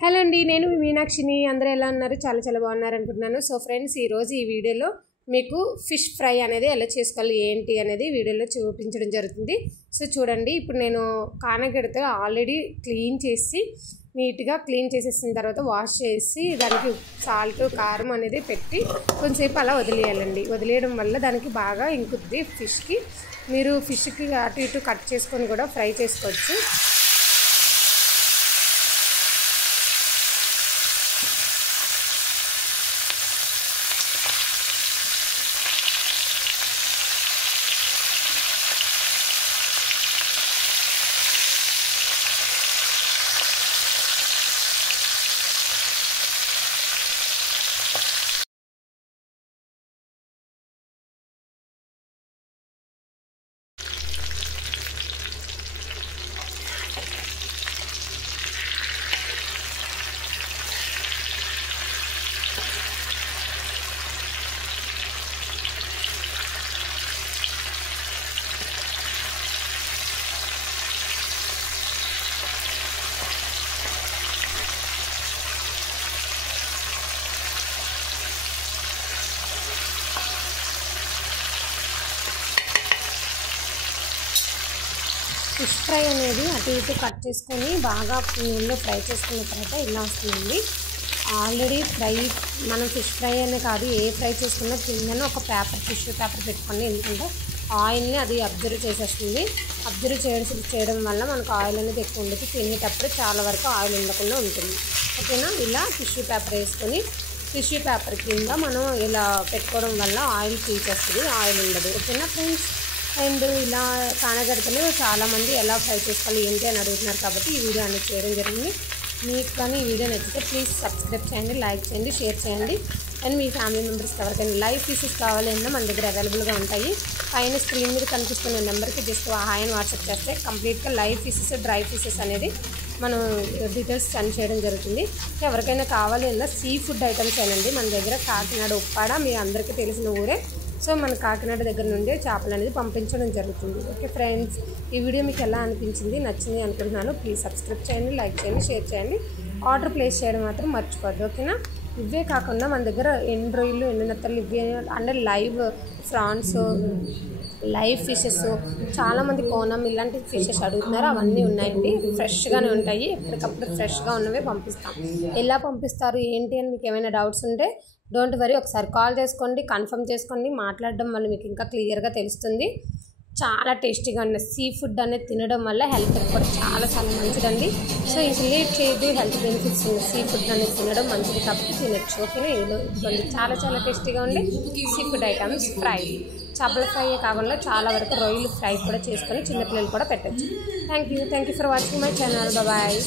Hello అండి, నేను మీ మీనాక్షిని. అందరూ ఎలా ఉన్నారు? చాలా చాలా బాగున్నారు అనుకుంటున్నాను. సో ఫ్రెండ్స్, ఈరోజు ఈ వీడియోలో మీకు ఫిష్ ఫ్రై అనేది ఎలా చేసుకోవాలి ఏంటి అనేది వీడియోలో చూపించడం జరుగుతుంది. సో చూడండి, ఇప్పుడు నేను కానగడతో ఆల్రెడీ నీట్గా క్లీన్ చేసేసిన తర్వాత వాష్ చేసి దానికి సాల్ట్ కారం అనేది పెట్టి కొంచెంసేపు అలా వదిలేయాలండి. వదిలేయడం వల్ల దానికి బాగా ఇంకుద్ది ఫిష్కి. మీరు ఫిష్కి అటు ఇటు కట్ చేసుకొని కూడా ఫ్రై చేసుకోవచ్చు. ఫిష్ ఫ్రై అనేది అటు ఇటు కట్ చేసుకొని బాగా నూనెలో ఫ్రై చేసుకున్న తర్వాత ఇలా వస్తుంది. ఆల్రెడీ మనం ఫిష్ ఫ్రై అనే కాదు, ఏ ఫ్రై చేసుకున్నా కిందన ఒక టిష్యూ పేపర్ పెట్టుకోండి. ఎందుకంటే ఆయిల్ని అది అబ్జర్వ్ చేసేస్తుంది. అబ్జర్వ్ చేయడం వల్ల మనకు ఆయిల్ అనేది ఎక్కువ ఉండదు. తినేటప్పుడు చాలా వరకు ఆయిల్ ఉండకుండా ఉంటుంది. ఓకేనా? ఇలా టిష్యూ పేపర్ వేసుకొని టిష్యూ పేపర్ కింద మనం ఇలా పెట్టుకోవడం వల్ల ఆయిల్ పీల్చేస్తుంది, ఆయిల్ ఉండదు. ఓకేనా ఫ్రెండ్స్? అండ్ ఇలా కానగడతలు చాలామంది ఎలా ఫ్రై చేసుకోవాలి ఏంటి అని అడుగుతున్నారు కాబట్టి ఈ వీడియో అనేది చేయడం జరిగింది. మీకు కానీ ఈ వీడియో నచ్చితే ప్లీజ్ సబ్స్క్రైబ్ చేయండి, లైక్ చేయండి, షేర్ చేయండి. అండ్ మీ ఫ్యామిలీ మెంబర్స్కి ఎవరికైనా లైవ్ పీసెస్ కావాలి అన్నా మన దగ్గర అవైలబుల్గా ఉంటాయి. పైన స్క్రీన్ మీద కనిపిస్తున్న నెంబర్కి జస్ట్ హాయ్ అని వాట్సాప్ చేస్తే కంప్లీట్గా లైవ్ పీసెస్, డ్రై పీసెస్ అనేది మనం డీటెయిల్స్ సెండ్ చేయడం జరుగుతుంది. ఎవరికైనా కావాలి అన్నా సీ ఫుడ్ ఐటమ్స్ ఏనండి. మన దగ్గర కాకినాడ, ఉప్పాడ మీ అందరికీ తెలిసిన ఊరే. సో మన కాకినాడ దగ్గర నుండి చేపలు అనేది పంపించడం జరుగుతుంది. ఓకే ఫ్రెండ్స్, ఈ వీడియో మీకు ఎలా అనిపించింది, నచ్చింది అనుకుంటున్నాను. ప్లీజ్ సబ్స్క్రైబ్ చేయండి, లైక్ చేయండి, షేర్ చేయండి. ఆర్డర్ ప్లేస్ చేయడం మాత్రం మర్చిపోద్దు. ఓకేనా? ఇవే కాకుండా మన దగ్గర ఎండు రొయ్యలు, ఎండు నెత్తలు ఇవే అంటే లైవ్ ఫ్రాన్స్, లైవ్ ఫిషెస్, చాలామంది కోనం ఇలాంటి ఫిషెస్ అడుగుతున్నారు. అవన్నీ ఉన్నాయండి, ఫ్రెష్గానే ఉంటాయి. ఎప్పటికప్పుడు ఫ్రెష్గా ఉన్నవే పంపిస్తాం. ఎలా పంపిస్తారు ఏంటి అని మీకు ఏమైనా డౌట్స్ ఉంటే డోంట్ వరీ, ఒకసారి కాల్ చేసుకోండి, కన్ఫర్మ్ చేసుకోండి. మాట్లాడడం వల్ల మీకు ఇంకా క్లియర్గా తెలుస్తుంది. చాలా టేస్టీగా ఉన్న సీ ఫుడ్ అనేది తినడం వల్ల హెల్త్ కూడా చాలా చాలా మంచిదండి. సో ఇంక లేట్ చేయదు, హెల్త్ బెనిఫిట్స్ ఉన్న సీ ఫుడ్ అనేది తినడం మంచిది కాబట్టి తినచ్చు. ఓకేనా? ఇదిగోండి చాలా చాలా టేస్టీగా ఉండే సీ ఫుడ్ ఐటమ్స్ ఫ్రై. చేపల ఫ్రై కాకుండా చాలా వరకు రొయ్యలు ఫ్రై కూడా చేసుకొని చిన్నపిల్లలు కూడా పెట్టచ్చు. Thank you for watching my channel. Bye.